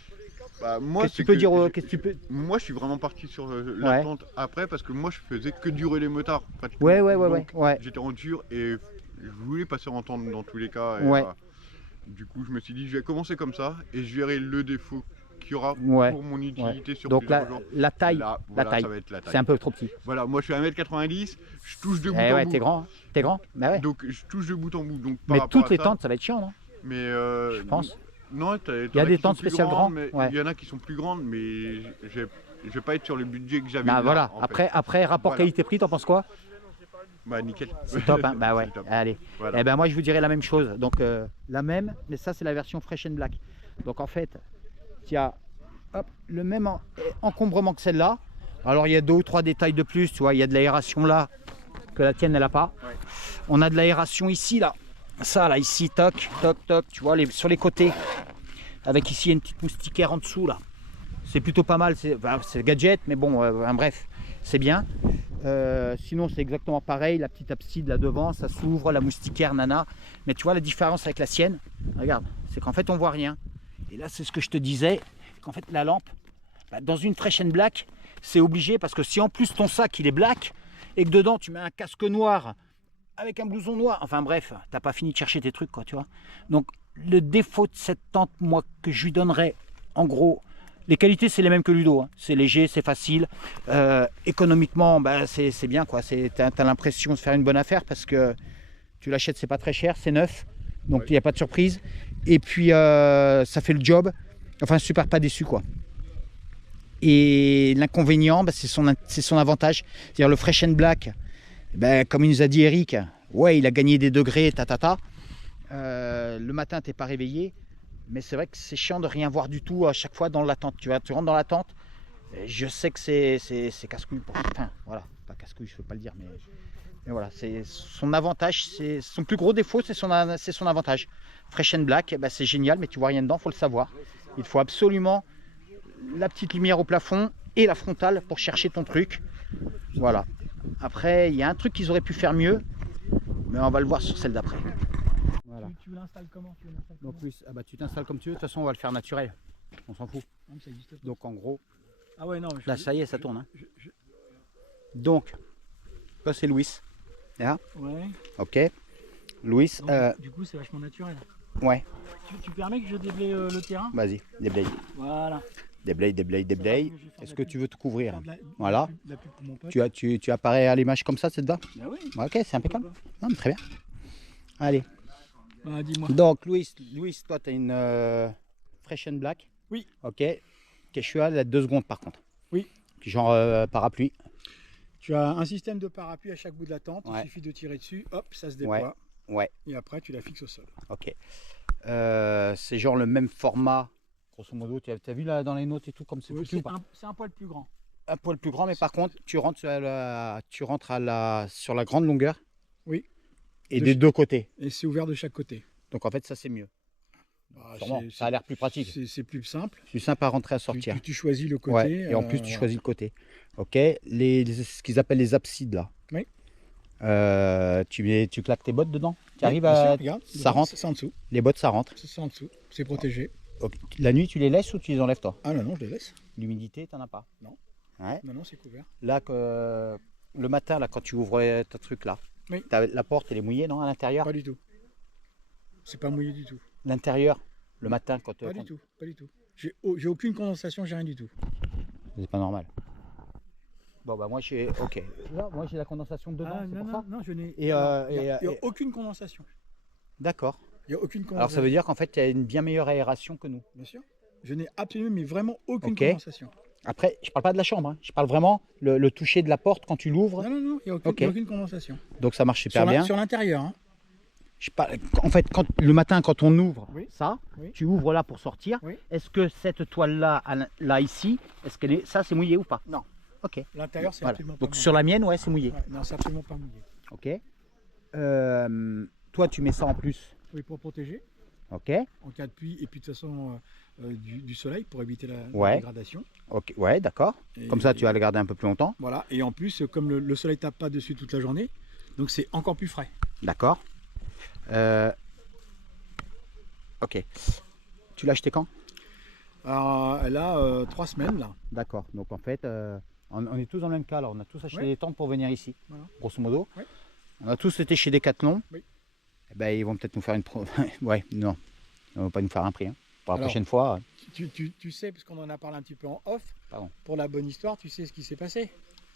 Bah, moi, Qu'est-ce que c'est tu peux que dire j'ai- qu'est-ce que tu peux... Moi, je suis vraiment parti sur la Ouais. tente après parce que moi, je faisais que du relais motard pratiquement. Ouais, ouais, ouais, Donc, ouais. j'étais en dur et je voulais passer en tente dans tous les cas. Et, Ouais. du coup, je me suis dit, je vais commencer comme ça et je verrai le défaut qu'il y aura Ouais. pour mon utilité sur Donc plusieurs jours. la taille, Là, la voilà, taille. ça va être la C'est taille. un peu trop petit. Voilà, moi je suis 1m90, je touche de bout Eh en ouais, bout. t'es grand. Hein. T'es grand. Bah ouais. Donc je touche de bout en bout. Donc, par Mais rapport toutes à les ça, tentes, ça va être chiant, non? Mais Je pense. Non, Il y a des tentes spéciales grandes, mais ouais. il y en a qui sont plus grandes, mais je vais pas être sur le budget que j'avais. Bah là, voilà. en fait. Après rapport Voilà. qualité-prix, t'en penses quoi? Bah nickel. C'est top, hein. Bah ouais. C'est top. Allez. Voilà. Eh ben moi je vous dirais la même chose. Donc la même, mais ça c'est la version fresh and black. Donc en fait, il y a hop, le même encombrement que celle-là. Alors il y a 2 ou 3 détails de plus, tu vois, il y a de l'aération là que la tienne elle a pas. Ouais. On a de l'aération ici là. Ça là ici, toc, toc, toc, tu vois, sur les côtés. Avec ici une petite moustiquaire en dessous là. C'est plutôt pas mal, c'est gadget, mais bon, bref, c'est bien. Sinon c'est exactement pareil, la petite abside là devant, ça s'ouvre, la moustiquaire, nana. Mais tu vois la différence avec la sienne, regarde, c'est qu'en fait on voit rien. Et là c'est ce que je te disais, qu'en fait la lampe, bah, dans une fresh and black, c'est obligé parce que si en plus ton sac il est black et que dedans tu mets un casque noir avec un blouson noir, enfin bref, t'as pas fini de chercher tes trucs quoi, tu vois. Donc le défaut de cette tente, moi, que je lui donnerais, en gros, les qualités c'est les mêmes que Ludo, hein. C'est léger, c'est facile, économiquement bah, c'est bien quoi, t'as l'impression de faire une bonne affaire parce que tu l'achètes, c'est pas très cher, c'est neuf, donc il n'y a pas de surprise, et puis ça fait le job, enfin super pas déçu quoi. Et l'inconvénient, bah, c'est son avantage, c'est-à-dire le fresh and black, bah, comme il nous a dit Eric, ouais il a gagné des degrés, le matin t'es pas réveillé. Mais c'est vrai que c'est chiant de rien voir du tout à chaque fois dans la tente. Tu rentres dans la tente, je sais que c'est casse-couille. Enfin, voilà, pas casse-couille, je ne peux pas le dire, mais voilà, c'est son avantage, c'est son plus gros défaut, c'est son avantage. Fresh and black, bah, c'est génial, mais tu vois rien dedans, faut le savoir. Il faut absolument la petite lumière au plafond et la frontale pour chercher ton truc. Voilà. Après, il y a un truc qu'ils auraient pu faire mieux, mais on va le voir sur celle d'après. Voilà. Tu l'installes comment? Donc oui, ah bah, tu t'installes comme tu veux, de toute façon on va le faire naturel, on s'en fout. Non, ça existe pas. Donc en gros, Ah ouais, non. mais là ça y est, ça tourne. Hein. Donc, ça c'est Louis. Là, Ouais. ok. Louis, Donc, du coup, c'est vachement naturel. ouais, Tu permets que je déblaye le terrain? vas-y, déblaye. Voilà. Déblaye, déblaye, déblaye. Est-ce que tu veux te couvrir? Faire de Voilà. de la pub pour mon pote. Tu apparais à l'image comme ça, c'est dedans? Bah oui. Ouais, ok, c'est impeccable. Non, mais très bien. Allez. Bah dis-moi. Donc Louis, toi tu as une fresh and black. Oui. Ok. Quechua, elle a 2 secondes par contre. Oui. Genre parapluie. Tu as un système de parapluie à chaque bout de la tente. Ouais. Il suffit de tirer dessus. Hop, ça se déploie. Ouais. Et après, tu la fixes au sol. Ok. C'est genre le même format, grosso modo. Tu as vu là dans les notes et tout comme c'est foutu ou pas? C'est un poil plus grand. Un poil plus grand, mais par contre, tu rentres sur la grande longueur. Oui. Et des 2 côtés. Et c'est ouvert de chaque côté. Donc en fait, ça c'est mieux. Bah, Sûrement, ça a l'air plus pratique. C'est plus simple. Plus simple à rentrer à sortir. Tu choisis le côté. Ouais, et en plus, tu voilà. choisis le côté. Ok. Ce qu'ils appellent les absides là. Oui. Tu claques tes bottes dedans. Tu Oui, arrives bien sûr, à. regarde, ça dedans, rentre. C'est en dessous. Les bottes, ça rentre. C'est en dessous. C'est protégé. Ok. La nuit, tu les laisses ou tu les enlèves toi? Ah non, non, je les laisse. L'humidité, t'en as pas? Non. Ouais. Non, non, c'est couvert. Là, le matin, là, quand tu ouvres ta truc là, Oui. la porte, elle est mouillée, non, à l'intérieur? Pas du tout. C'est pas mouillé du tout. L'intérieur, le matin, quand. Pas du tout. Pas du tout. J'ai aucune condensation, j'ai rien du tout. C'est pas normal. Bon, bah, moi, j'ai. Ok. Là, moi, j'ai la condensation dedans, c'est non, pour non, ça. non, je n'ai. Et, il y a et- aucune condensation. D'accord. Il n'y a aucune condensation. Alors ça veut dire qu'en fait, il y a une bien meilleure aération que nous. Bien sûr. Je n'ai absolument, mais vraiment aucune Ok. condensation. Après, je parle pas de la chambre, hein. Je parle vraiment le toucher de la porte quand tu l'ouvres. Non, non, non, il n'y a aucune, Ok. il y a aucune condensation. Donc ça marche super Sur bien. sur l'intérieur, hein. En fait, le matin, quand on ouvre Oui. ça, Oui. tu ouvres là pour sortir. Oui. Est-ce que cette toile-là, là ici, est-ce qu'elle est, ça c'est mouillé ou pas? Non. Ok. L'intérieur, c'est Voilà. absolument pas Donc mouillé. sur la mienne, ouais, c'est mouillé. Ouais, non, c'est absolument pas mouillé. Ok. Toi, tu mets ça en plus. Oui, pour protéger Ok. en cas de pluie et puis de toute façon du soleil pour éviter la Ouais. dégradation. Ok. Ouais, d'accord. Et- Comme ça, tu vas le garder un peu plus longtemps. Voilà. Et en plus, comme le soleil tape pas dessus toute la journée, donc c'est encore plus frais. D'accord. Ok. Tu l'as acheté quand? Alors, elle a 3 semaines là. D'accord. Donc en fait, on est tous dans le même cas. Alors, on a tous acheté Ouais. des tentes pour venir ici, Voilà. grosso modo. Ouais. On a tous été chez Decathlon. Oui. Eh ben, ils vont peut-être nous faire une pro. Ouais, non. Ils ne vont pas nous faire un prix. Hein. Pour la Alors, prochaine fois. Tu sais, parce qu'on en a parlé un petit peu en off, Pardon. pour la bonne histoire, tu sais ce qui s'est passé.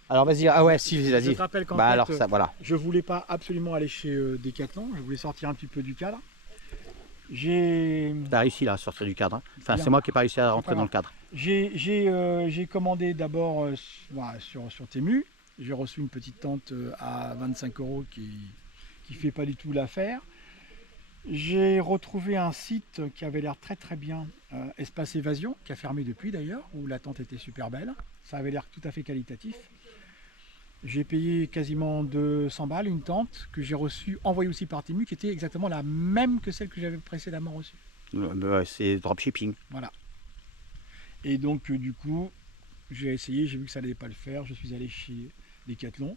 Alors vas-y. Ah ouais, si, Je vas-y. te rappelle qu'en Bah fait, alors ça, voilà. je voulais pas absolument aller chez Decathlon, je voulais sortir un petit peu du cadre. J'ai T'as réussi là à sortir du cadre. Hein. Enfin, Bien. c'est moi qui n'ai pas réussi à rentrer pas dans le grave. cadre. j'ai commandé d'abord voilà, sur Temu. J'ai reçu une petite tente à 25 € qui fait pas du tout l'affaire. J'ai retrouvé un site qui avait l'air très très bien, Espace Évasion, qui a fermé depuis d'ailleurs, où la tente était super belle. Ça avait l'air tout à fait qualitatif. J'ai payé quasiment 200 balles une tente que j'ai reçue, envoyée aussi par Temu, qui était exactement la même que celle que j'avais précédemment reçue. C'est dropshipping. Voilà. Et donc du coup, j'ai essayé, j'ai vu que ça n'allait pas le faire, je suis allé chez Decathlon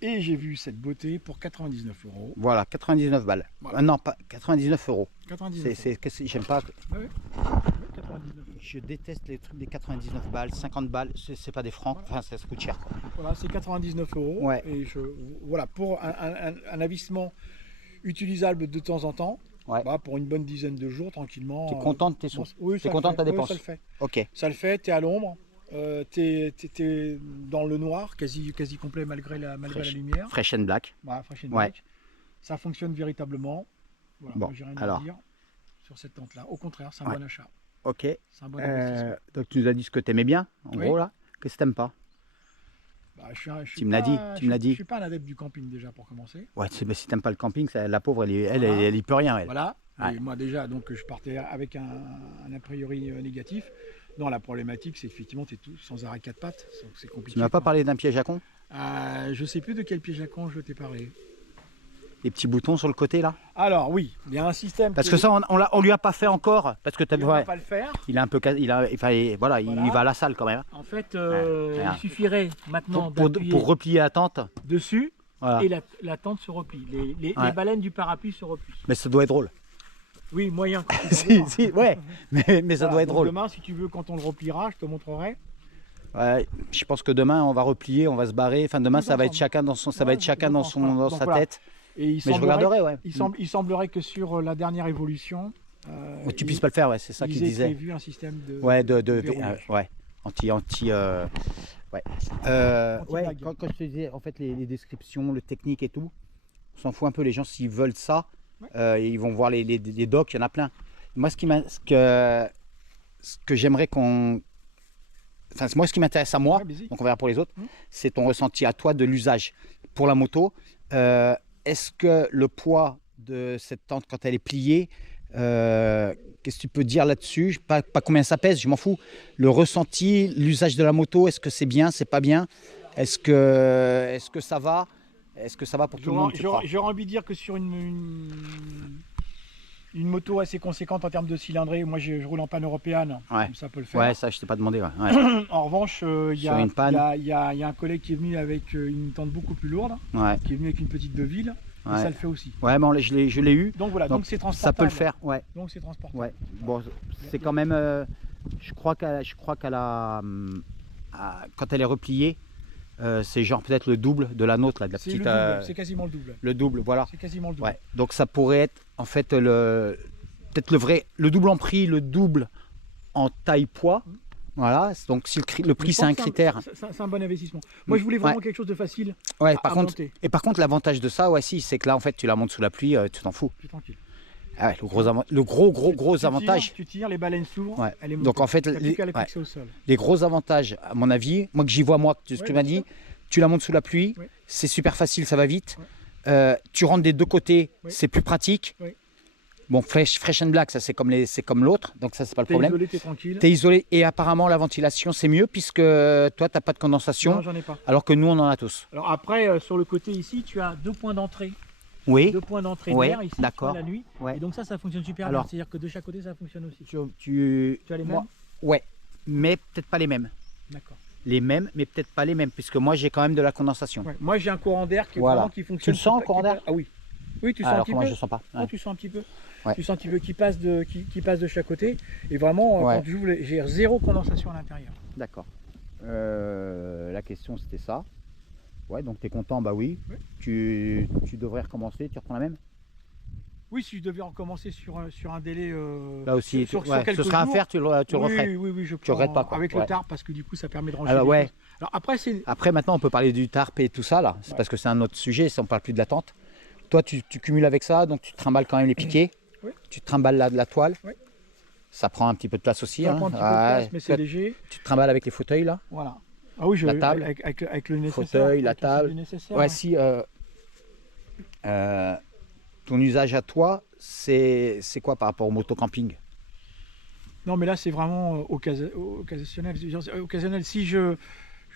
et j'ai vu cette beauté pour 99 €. Voilà, 99 balles. Voilà. Non, pas 99 euros. 99 J'aime pas. €. Ouais, 99 €. Je déteste les trucs des 99 balles, 50 balles. C'est pas des francs. Enfin, ça coûte cher. Quoi. Voilà, c'est 99 €. Ouais. Et voilà, pour un investissement utilisable de temps en temps, Ouais. bah, pour une bonne dizaine de jours, tranquillement. T'es content de tes sous. bon, oui, T'es ça le content de fait. ta Oui, dépense. ça le fait. Ok. Ça le fait, t'es à l'ombre, t'es dans le noir, quasi complet malgré la Fresh. lumière. Fresh and black. Voilà, Fresh and Ouais. Black. Ça fonctionne véritablement. Voilà, Bon, moi, j'ai rien alors. à dire sur cette tente-là. Au contraire, c'est un Ouais. bon achat. Ok. C'est un bon investissement. Donc tu nous as dit ce que t'aimais bien, en Oui. gros là. Qu'est-ce que t'aimes pas? Bah, je suis tu me l'as dit, pas- tu me l'as dit. Je suis pas un adepte du camping déjà pour commencer. Ouais, mais si t'aimes pas le camping, la pauvre, elle Voilà. y peut rien. Elle. Voilà. Ouais. Et moi déjà, donc je partais avec un a priori négatif. Non, la problématique, c'est effectivement, tu es tout sans arrêt quatre pattes. Donc c'est compliqué. Tu m'as pas quoi. parlé d'un piège à con? Je sais plus de quel piège à con je t'ai parlé. Les petits boutons sur le côté là? Alors oui, il y a un système. Parce que ça, on lui a pas fait encore. Parce que t'as vu, on va ouais, pas le faire. il est un peu, voilà, il Voilà. va à la salle quand même. En fait, Ouais, il suffirait maintenant Pour d'appuyer replier la tente. dessus Voilà. et la tente se replie. Les Ouais. baleines du parapluie se replient. Mais ça doit être drôle. Oui, moyen. quand tu si, vas si, ouais. Mais ça Voilà, doit être donc drôle. Demain, si tu veux, quand on le repliera, je te montrerai. Ouais, je pense que demain on va replier, on va se barrer. Enfin demain Tous ça va être ensemble. chacun dans son, ça va Ouais, être chacun je dans pense, son, voilà. dans Donc sa voilà. tête. Et il Mais je semblerait, regarderai, ouais. il semblerait que sur la dernière évolution, Tu puisses pas le faire, ouais. C'est ça ils qu'il aient disait. prévu un système de. Ouais, verrouillage. ouais. Ouais. Ouais. Ouais. Anti-lag. Quand je te disais, en fait, les descriptions, le technique et tout, on s'en fout un peu. Les gens, s'ils veulent ça, Ouais. ils vont voir les docs. Il y en a plein. Moi, ce que j'aimerais qu'on, enfin, moi, ce qui m'intéresse à moi, Ouais, vas-y. donc on verra pour les autres, Mhm. c'est ton ressenti à toi de l'usage pour la moto. Est-ce que le poids de cette tente quand elle est pliée, qu'est-ce que tu peux dire là-dessus? Pas combien ça pèse, je m'en fous. Le ressenti, l'usage de la moto, est-ce que c'est bien, c'est pas bien? Est-ce que ça va? Est-ce que ça va pour tout le monde, tu crois? J'aurais envie de dire que sur une moto assez conséquente en termes de cylindrée, moi je roule en panne européenne, Ouais. comme ça peut le faire. Ouais, ça, je t'ai pas demandé. Ouais. Ouais. En revanche, il y, Sur une panne. y a un collègue qui est venu avec une tente beaucoup plus lourde, Ouais. qui est venu avec une petite deville, et Ouais. ça le fait aussi. Ouais, mais je l'ai eu. Donc voilà, Donc, donc c'est Ça transportable. peut le faire, ouais. Donc c'est transportable. Ouais. Bon, c'est quand même. Je crois qu'elle a. Quand elle est repliée, c'est genre peut-être le double de la nôtre, là, de la C'est petite. le double, c'est quasiment le double. Le double, voilà. C'est quasiment le double. Ouais. Donc ça pourrait être en fait peut-être le double en prix, le double en taille poids. Voilà. Donc si le prix Je c'est pense un que critère. C'est un bon investissement. Moi je voulais vraiment Ouais. quelque chose de facile Ouais. à Par contre, monter. l'avantage de ça, ouais, si, c'est que là en fait tu la montes sous la pluie, tu t'en fous. Je suis tranquille. Ah ouais, le gros avantage. Tu tires, les baleines s'ouvrent, Ouais. elle est montée. Donc en fait, T'as plus qu'à la fixer au sol. les gros avantages, à mon avis, moi que j'y vois, moi, ce que tu m'as dit, tu la montes sous la pluie, Oui. c'est super facile, ça va vite. Oui. Tu rentres des deux côtés, Oui. c'est plus pratique. Oui. Bon, fresh and black, ça c'est comme l'autre, donc ça c'est pas le T'es problème. isolé, t'es tranquille. T'es isolé et apparemment la ventilation c'est mieux puisque toi t'as pas de condensation, Non, j'en ai pas. alors que nous on en a tous. Alors après, sur le côté ici, tu as 2 points d'entrée. Oui. 2 points d'entrée Ouais, d'air ici, d'accord. tu vois, la nuit. Ouais. Et donc ça fonctionne super Alors, bien. C'est-à-dire que de chaque côté, ça fonctionne aussi. Tu Tu as les moi, mêmes? ouais, mais peut-être pas les mêmes. D'accord. Les mêmes, mais peut-être pas les mêmes, puisque moi j'ai quand même de la condensation. Ouais. Moi, j'ai un courant d'air qui, Voilà. vraiment qui fonctionne. Tu le sens, qui le courant pa- d'air? Ah oui. Oui, tu sens un Alors petit que moi peu. je sens pas. Non, Ouais. tu sens un petit peu. Ouais. Tu sens un petit peu qui passe de chaque côté. Et vraiment, Ouais. quand tu joues, j'ai zéro condensation à l'intérieur. D'accord. La question c'était ça. Ouais, donc tu es content, bah oui. Oui. Tu devrais recommencer, tu reprends la même? Oui, si je devais recommencer sur un délai. Là aussi, sur ouais, quelques ce sera à jours. faire, tu le referais. Oui, je Tu regrettes prends pas, quoi. avec Ouais. le tarp parce que du coup ça permet de ranger Alors, les ouais. choses. Alors après c'est Après, maintenant, on peut parler du tarp et tout ça, là. C'est Ouais. parce que c'est un autre sujet, on parle plus de la tente. Toi, tu cumules avec ça, donc tu te trimbales quand même les piquets. Oui. Tu te trimbales la toile. Oui. Ça prend un petit peu de place aussi. ça hein. prend un petit peu de Ouais. place, mais c'est léger. Tu te trimbales avec les fauteuils, là. Voilà. Ah oui, La table. avec le nécessaire. Fauteuil, la avec l'ensemble table. du nécessaire, Ouais, ouais. si ton usage à toi, c'est quoi par rapport au motocamping? Non, mais là c'est vraiment occasionnel. Occasionnel. Si je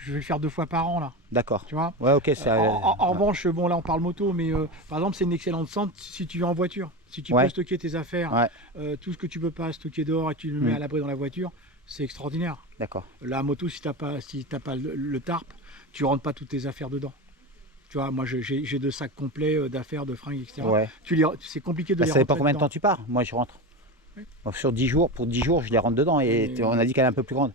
vais le faire 2 fois par an là, D'accord. tu vois. Ouais, ok. Ça, En revanche, bon là on parle moto, mais par exemple c'est une excellente centre si tu es en voiture. Si tu Ouais. peux stocker tes affaires, Ouais. tout ce que tu peux pas stocker dehors et tu le mets Mm. à l'abri dans la voiture, c'est extraordinaire. D'accord. La moto, si t'as pas le tarp, tu rentres pas toutes tes affaires dedans. Tu vois, moi j'ai 2 sacs complets d'affaires, de fringues, etc. Ouais. C'est compliqué de Bah, les ça dépend rentrer combien de dedans. temps tu pars. Moi, je rentre. Oui. Bon, sur 10 jours, pour 10 jours, je les rentre dedans. Et Mais- on a dit qu'elle est un peu plus grande.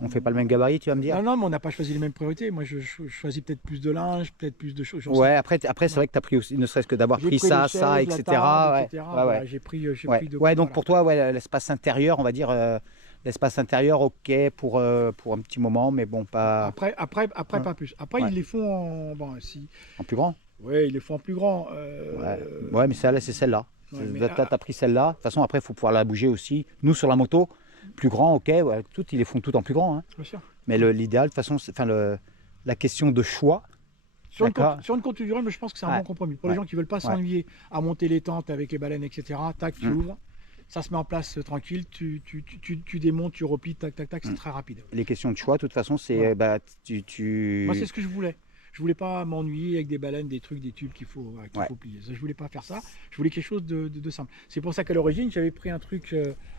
On fait pas le même gabarit, tu vas me dire? Non, non, mais on n'a pas choisi les mêmes priorités. Moi, je choisis peut-être plus de linge, peut-être plus de choses. j'en sais Ouais, après c'est vrai que tu as pris aussi, ne serait-ce que d'avoir J'ai pris pris ça, les ça, chaises, la etc. table, Ouais. etc. Ouais, Voilà, ouais. j'ai pris Ouais. de Ouais, donc voilà. pour toi, ouais, l'espace intérieur, on va dire, l'espace intérieur, ok pour un petit moment, mais bon, pas Après, Ouais. pas plus. Après, Ouais. ils les font en. Bon, si. en plus grand. Ouais, ils les font en plus grand. Ouais, mais celle-là, c'est celle-là. Ouais, mais T'as pris celle-là. De toute façon, après, il faut pouvoir la bouger aussi. Nous, sur la moto, plus grand, ok, ouais, ils les font tout en plus grand. Hein. bien sûr. Mais l'idéal, de toute façon, la question de choix, Sur une, D'accord. sur une courte durée, mais je pense que c'est un Ouais. bon compromis. Pour les Ouais. gens qui veulent pas s'ennuyer à monter les tentes avec les baleines, etc., tac, tu ouvres, ça se met en place tranquille, tu démontes, tu replies, tac, tac, tac, c'est très rapide. les questions de choix, de toute façon, c'est Voilà. bah, Moi, c'est ce que je voulais. Je voulais pas m'ennuyer avec des baleines, des trucs, des tubes qu'il faut plier. Ça, je voulais pas faire ça. Je voulais quelque chose de simple. C'est pour ça qu'à l'origine, j'avais pris un truc,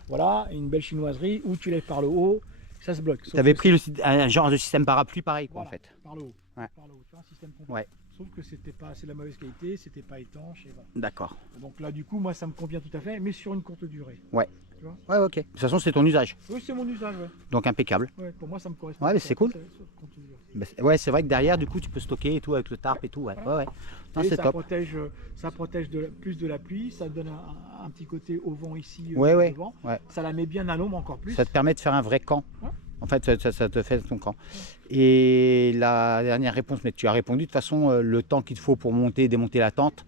voilà, une belle chinoiserie où tu lèves par le haut, ça se bloque. Sauf tu avais que pris un genre de système parapluie pareil, quoi, voilà, en fait. par le haut. Ouais. Par le haut, tu vois, un système complet. Ouais. Sauf que c'était pas, c'est de la mauvaise qualité, c'était pas étanche. Et voilà. D'accord. Donc là, du coup, moi, ça me convient tout à fait, mais sur une courte durée. Ouais, ok. De toute façon, c'est ton usage, Oui, c'est mon usage, ouais. donc impeccable. Ouais, pour moi, ça me correspond. Ouais, mais c'est cool. Sur une courte durée. Bah, ouais, c'est vrai que derrière, du coup, tu peux stocker et tout avec le tarp et tout. Ouais, ouais, ouais. Non, Et c'est ça top. protège plus de la pluie, ça donne un petit côté au vent ici. Ouais, ouais, devant. ouais. Ça la met bien à l'ombre encore plus. Ça te permet de faire un vrai camp. Ouais. En fait, ça te fait ton camp. Et la dernière réponse, mais tu as répondu, de toute façon, le temps qu'il te faut pour monter et démonter la tente,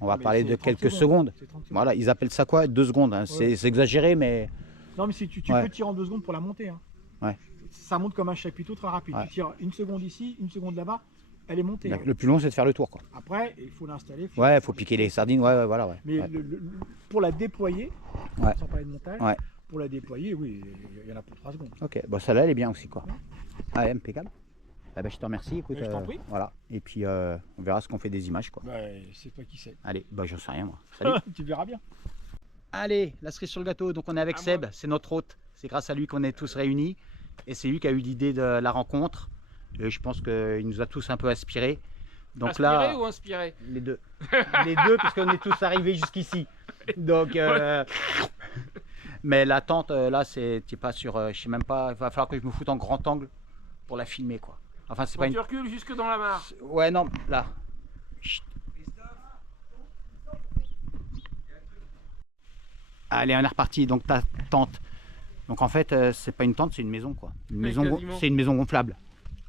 on va Mais parler c'est de 30 quelques secondes. C'est 30 secondes. Voilà, ils appellent ça quoi? 2 secondes. Hein. Ouais. C'est exagéré, mais Non, mais si tu Ouais. peux tirer en 2 secondes pour la monter. Hein. Ouais. Ça monte comme un chapiteau très rapide. Ouais. Tu tires 1 seconde ici, 1 seconde là-bas, elle est montée. hein. le plus long, c'est de faire le tour, quoi. Après, il faut l'installer. Ouais, il faut piquer les sardines. Ouais, ouais, voilà. Ouais. Mais Ouais. pour la déployer, Ouais. sans parler de montage, Ouais. pour la déployer, oui, il y en a pour 3 secondes. Ok, bon, celle-là, elle est bien aussi, quoi. Ah, impeccable. Ah, bah, je te remercie. Écoute, Je t'en prie. voilà. Et puis, on verra ce qu'on fait des images, quoi. C'est toi qui sais. Allez, bah, j'en sais rien, moi. Salut. Tu verras bien. Allez, la cerise sur le gâteau. Donc on est avec Seb, c'est notre hôte. C'est grâce à lui qu'on est tous réunis. Et c'est lui qui a eu l'idée de la rencontre. Et je pense qu'il nous a tous un peu inspirés. Donc Inspiré là, ou inspiré? les deux. Les deux, puisqu'on est tous arrivés jusqu'ici. Donc, mais la tente, là, c'est pas sur. Je sais même pas. Il va falloir que je me foute en grand angle pour la filmer, quoi. Enfin, c'est pas Bon, une. tu recules jusque dans la mare. Ouais, non, là. Chut. Allez, on est reparti. Donc ta tente. Donc en fait, c'est pas une tente, c'est une maison, quoi. Une Ouais, maison, quasiment. c'est une maison gonflable.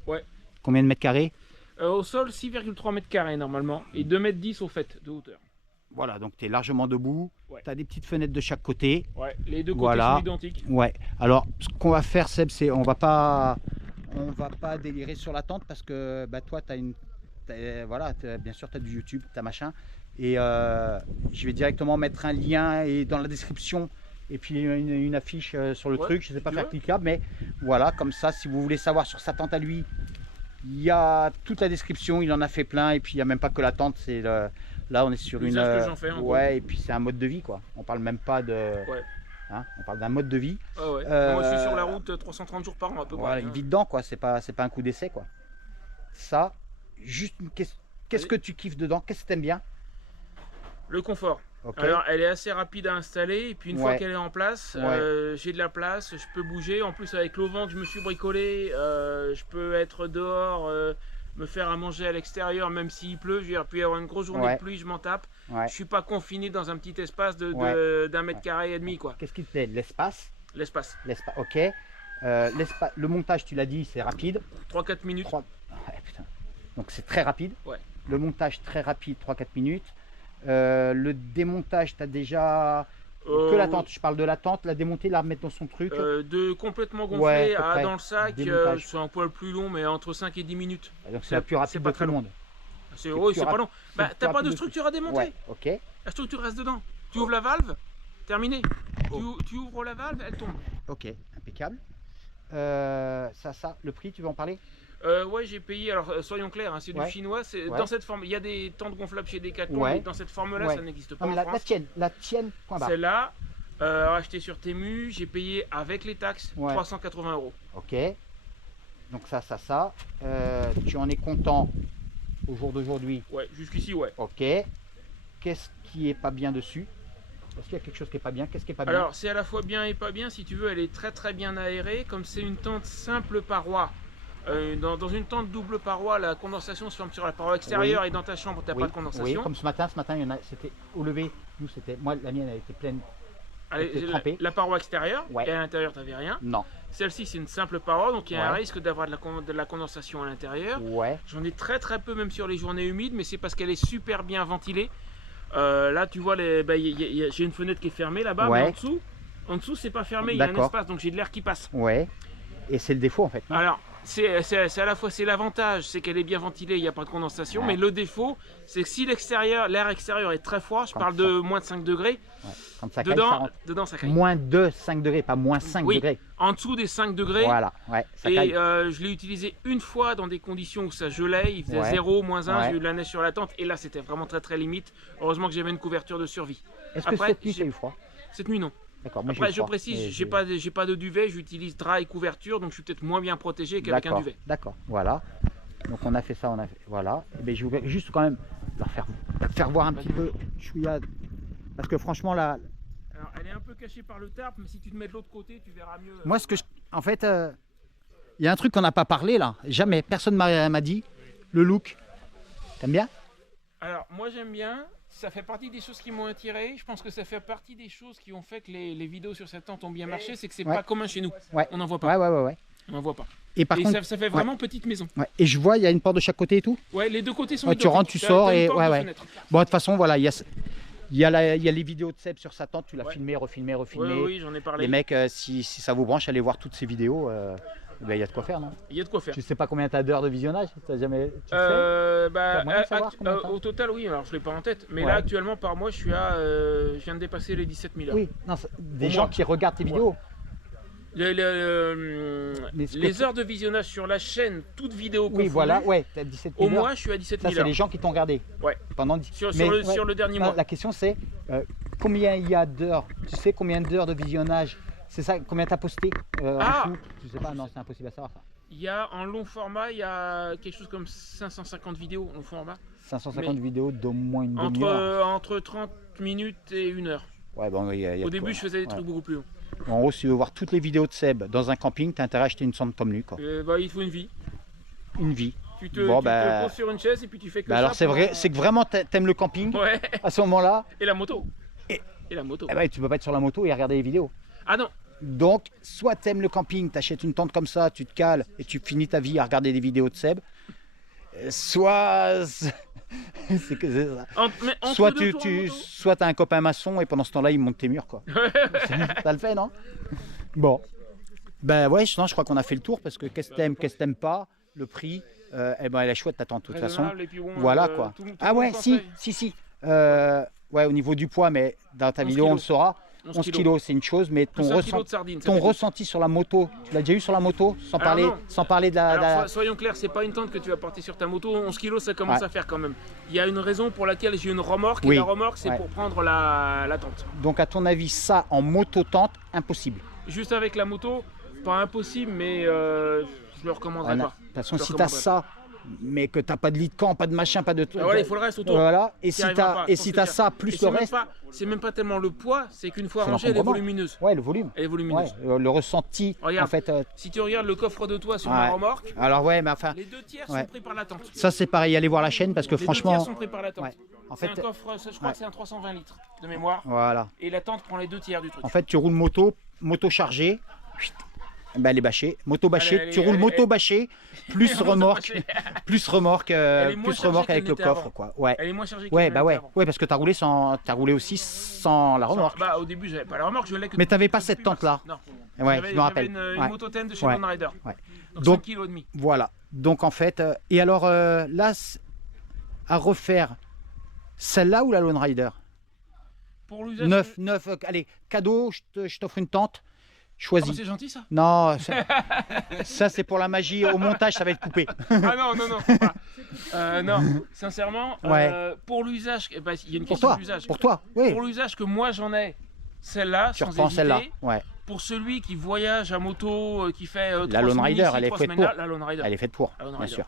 Ouais. Combien de mètres carrés? Au sol, 6,3 mètres carrés normalement et 2,10 m au fait de hauteur. Voilà, donc tu es largement debout. Ouais. Tu as des petites fenêtres de chaque côté. Ouais, les deux côtés Voilà. sont identiques. Ouais. Alors, ce qu'on va faire, Seb, c'est on va pas délirer sur la tente parce que bah, toi, voilà, bien sûr, tu as du YouTube, tu as machin. Et je vais directement mettre un lien et dans la description et puis une affiche sur le Ouais, truc. Je ne sais pas tu faire veux. cliquable, mais voilà, comme ça, si vous voulez savoir sur sa tente à lui, il y a toute la description, il en a fait plein. Et puis, il n'y a même pas que la tente, c'est là, on est sur une. L'usage que j'en fais, en gros. ouais, et puis c'est un mode de vie, quoi. On parle même pas de. Ouais. Hein, on parle d'un mode de vie. Ah ouais. Moi, je suis sur la route 330 jours par an, à peu Voilà, près. il hein. vit dedans, quoi. C'est pas un coup d'essai, quoi. Ça, juste qu'est-ce que tu kiffes dedans? Qu'est-ce que t'aimes bien? Le confort. Ok. Alors, elle est assez rapide à installer, et puis une fois Ouais. qu'elle est en place, Ouais. j'ai de la place, je peux bouger. En plus, avec l'auvent que je me suis bricolé, je peux être dehors, me faire à manger à l'extérieur, même s'il pleut. Je veux dire, puis avoir une grosse journée Ouais. de pluie, je m'en tape. Ouais. Je suis pas confiné dans un petit espace d'un mètre carré et demi, quoi. Qu'est-ce qui te plaît? L'espace. L'espace. Ok. Le montage, tu l'as dit, c'est rapide. 3-4 minutes. 3... Ouais, putain. Donc c'est très rapide. Ouais. Le montage très rapide, 3-4 minutes. Le démontage, tu as déjà que la tente. Je parle de la tente, la démonter, la remettre dans son truc. De complètement gonflé Ouais, à peu à près. dans le sac, Démontage. c'est un poil plus long, mais entre 5 et 10 minutes. Donc c'est la plus rapide c'est pas de tout très le long. monde. C'est plus c'est pas long. Bah, plus t'as pas rapide de de structure à démonter. Ouais, ok. La structure reste dedans. Tu ouvres la valve, terminé. Tu ouvres la valve, elle tombe. Ok, impeccable. Le prix, tu veux en parler? Ouais, j'ai payé, alors soyons clairs, hein, c'est du Ouais. chinois, c'est Ouais. dans cette forme. Il y a des tentes gonflables chez Decathlon, Ouais. mais dans cette forme-là, Ouais. ça n'existe pas Non, mais en France. la tienne, point barre. Celle-là, achetée sur Temu, j'ai payé avec les taxes Ouais. 380 €. Ok. Donc ça. Tu en es content au jour d'aujourd'hui? Ouais, jusqu'ici, ouais. Ok. Qu'est-ce qui est pas bien dessus? Est-ce qu'il y a quelque chose qui est pas bien? Qu'est-ce qui est pas bien? Alors, c'est à la fois bien et pas bien, si tu veux, elle est très très bien aérée, comme c'est une tente simple paroi. Dans une tente double paroi, la condensation se forme sur la paroi extérieure et dans ta chambre, tu n'as Oui, pas de condensation. oui, comme ce matin, il y en a, c'était au lever. Nous, moi, la mienne, elle était pleine. Allez, était trempée. la paroi extérieure, Ouais. et à l'intérieur, tu n'avais rien. Non. Celle-ci, c'est une simple paroi, donc il y a un Ouais. risque d'avoir de la condensation à l'intérieur. Ouais. J'en ai très très peu, même sur les journées humides, mais c'est parce qu'elle est super bien ventilée. Là, tu vois, j'ai une fenêtre qui est fermée là-bas, Ouais. mais en dessous, c'est pas fermé, il y a un D'accord. espace, donc j'ai de l'air qui passe. Ouais. Et c'est le défaut en fait. non? Alors, c'est à la fois c'est l'avantage, c'est qu'elle est bien ventilée, il n'y a pas de condensation, Ouais. mais le défaut, c'est que si l'air extérieur est très froid, je Comme parle ça. de moins de 5 degrés, Ouais. Quand ça caille, ça rentre. dedans ça caille. Moins de 5 degrés, pas moins 5 Oui. degrés. En dessous des 5 degrés, Voilà. Ouais. Ça et caille. je l'ai utilisé une fois dans des conditions où ça gelait, il faisait Ouais. 0, moins 1, Ouais. j'ai eu de la neige sur la tente, et là c'était vraiment très très limite. Heureusement que j'avais une couverture de survie. Est-ce que après, cette nuit, j'ai- t'as eu froid? Cette nuit non. D'accord. Moi, j'ai Après eu je froid, précise, mais j'ai pas de duvet, j'utilise drap et couverture, donc je suis peut-être moins bien protégé qu'avec un D'accord, duvet. d'accord, voilà. Donc on a fait ça, voilà. Et bien, je voulais juste quand même leur faire voir un petit peu. Parce que franchement là, Alors elle est un peu cachée par le tarp, mais si tu te mets de l'autre côté, tu verras mieux. moi en fait, il y a un truc qu'on n'a pas parlé là. Jamais, personne m'a dit. Le look. T'aimes bien? Alors moi j'aime bien, ça fait partie des choses qui m'ont attiré. Je pense que ça fait partie des choses qui ont fait que les vidéos sur cette tente ont bien marché, c'est que c'est Ouais. pas commun chez nous. Ouais. On n'en voit pas. Ouais. On n'en voit pas. Et par Et contre, ça fait vraiment petite maison. ouais. Et je vois, il y a une porte de chaque côté et tout. Ouais, les deux côtés sont Ouais, tu identiques. rentres, tu T'as- sors t'as une et porte de ouais. fenêtre. Bon, de toute façon, voilà, il y a les vidéos de Seb sur sa tente. Tu l'as Ouais. filmé, refilmé. Oui, j'en ai parlé. Les mecs, si ça vous branche, allez voir toutes ces vidéos. Il y a de quoi faire, non? Il y a de quoi faire. Tu sais pas combien t'as d'heures de visionnage? T'as jamais. Tu sais Bah, T'as moyen de savoir combien t'as au total, oui, alors je l'ai pas en tête. Mais Ouais. là, actuellement, par mois, je viens de dépasser les 17 000 heures. Oui, non, des Au gens mois. qui regardent tes vidéos. Mais ce que Les tu- heures de visionnage sur la chaîne, toutes vidéos Oui, confondues, voilà, ouais, t'as 17 000 au heures. mois, je suis à 17 Ça, 000 c'est heures. les gens qui t'ont regardé. Ouais. Pendant 10 Sur Mais, le dernier non, mois. la question c'est combien il y a d'heures? Tu sais combien d'heures de visionnage? C'est ça, combien t'as posté Ah en tout? Je sais pas, non, c'est impossible à savoir ça. Il y a en long format, il y a quelque chose comme 550 vidéos en long format. 550 Mais- vidéos d'au moins une demi-heure. Entre 30 minutes et 1 heure. Ouais, bon, il y a Au de début, quoi. je faisais des Ouais. trucs beaucoup plus longs. En gros, si tu veux voir toutes les vidéos de Seb dans un camping, t'as intérêt à acheter une sonde comme lui, quoi. Bah, il faut une vie. Une vie. Tu te, Bon, tu bah- te poses sur une chaise et puis tu fais que Bah ça. alors c'est vrai, pendant- c'est que vraiment t'aimes le camping. Ouais, À ce moment-là, et la moto. Et- Et la moto. eh ben, tu peux pas être sur la moto et regarder les vidéos. Ah non, Donc, soit t'aimes le camping, t'achètes une tente comme ça, tu te cales et tu finis ta vie à regarder des vidéos de Seb. Soit C'est ça. Mais entre Soit deux tu, tours en tu moto, soit t'as un copain maçon et pendant ce temps-là il monte tes murs quoi. Ça le fait non? Bon. Ben ouais, non, je crois qu'on a fait le tour parce que qu'est-ce que t'aimes pas, le prix, eh ben elle est chouette ta tente de toute façon. raisonnable, et puis bon, Voilà quoi. tout le Ah monde ouais, conseille. si. Ouais, au niveau du poids, mais dans ta 11 vidéo on le kilos. saura. 11 11 kilos, c'est une chose, mais Plus 5 kilos de sardines. ça ton fait ressenti sur la moto, tu l'as déjà eu sur la moto Alors non. sans parler de la. Alors, soyons clairs, c'est pas une tente que tu vas porter sur ta moto. 11 kg, ça commence Ouais. à faire quand même. Il y a une raison pour laquelle j'ai une remorque. Oui. Et la remorque, c'est Ouais. pour prendre la tente. Donc à ton avis, ça en moto-tente, impossible. Juste avec la moto, pas impossible, mais je le recommanderais De pas. toute façon, Je si le tu as recommanderais ça, mais que tu n'as pas de lit de camp, pas de machin, pas de truc. Ah voilà, il faut le reste autour. Voilà. Et T'y si arriveras tu pas, as, je pense que ça, plus le reste. C'est même pas tellement le poids, c'est qu'une fois C'est rangée, elle est l'encombrement. volumineuse. Ouais, le volume. Elle est Ouais, volumineuse. le ressenti, Regarde. en fait. Si tu regardes le coffre de toit sur Ouais. ma remorque, Alors ouais, mais enfin, les 2 tiers Ouais. sont pris par la tente. ça c'est pareil. Allez voir la chaîne parce que Les 2 franchement, tiers sont pris par la tente. ouais. En C'est fait, un coffre, je crois ouais. que c'est un 320 litres de mémoire. voilà. Et la tente prend les 2 tiers du truc. En fait, tu roules moto chargée. Ben, elle est bâchée, moto bâchée, Elle est- tu roules elle- moto bâchée, plus Moto remorque, bâchée. plus remorque, Elle est moins chargée avec qu'elle le n'était coffre avant. quoi. Ouais. Elle est moins chargée Ouais, qu'elle bah l'était ouais. avant. Ouais, parce que t'as roulé aussi sans la remorque. Bah au début j'avais pas la remorque, je l'ai que Mais t'avais pas depuis cette tente là. mars. Non. Ouais, J'avais- je me rappelle. J'avais une Ouais. moto-thème de chez Ouais. Lone Rider. Ouais. Donc, Donc- 5,5 kg. Voilà. Donc en fait, et alors là, à refaire celle-là ou la Lone Rider? Pour l'usage. Neuf, allez, cadeau, je t'offre une tente, Ah, choisis. bah, c'est gentil ça. Non, ça c'est pour la magie, au montage ça va être coupé. Ah non, non, non. Faut pas. Non, sincèrement, Ouais. pour l'usage, il y a une Pour question toi, d'usage. pour toi, oui. Pour l'usage que moi j'en ai, celle-là, Tu sans reprends hésiter. celle-là, ouais. Pour celui qui voyage à moto, qui fait La 3 Lone semaines Rider, ici, elle est 3 faite semaines là, pour. la Lone Rider. Elle est faite pour, La Lone bien Rider. sûr.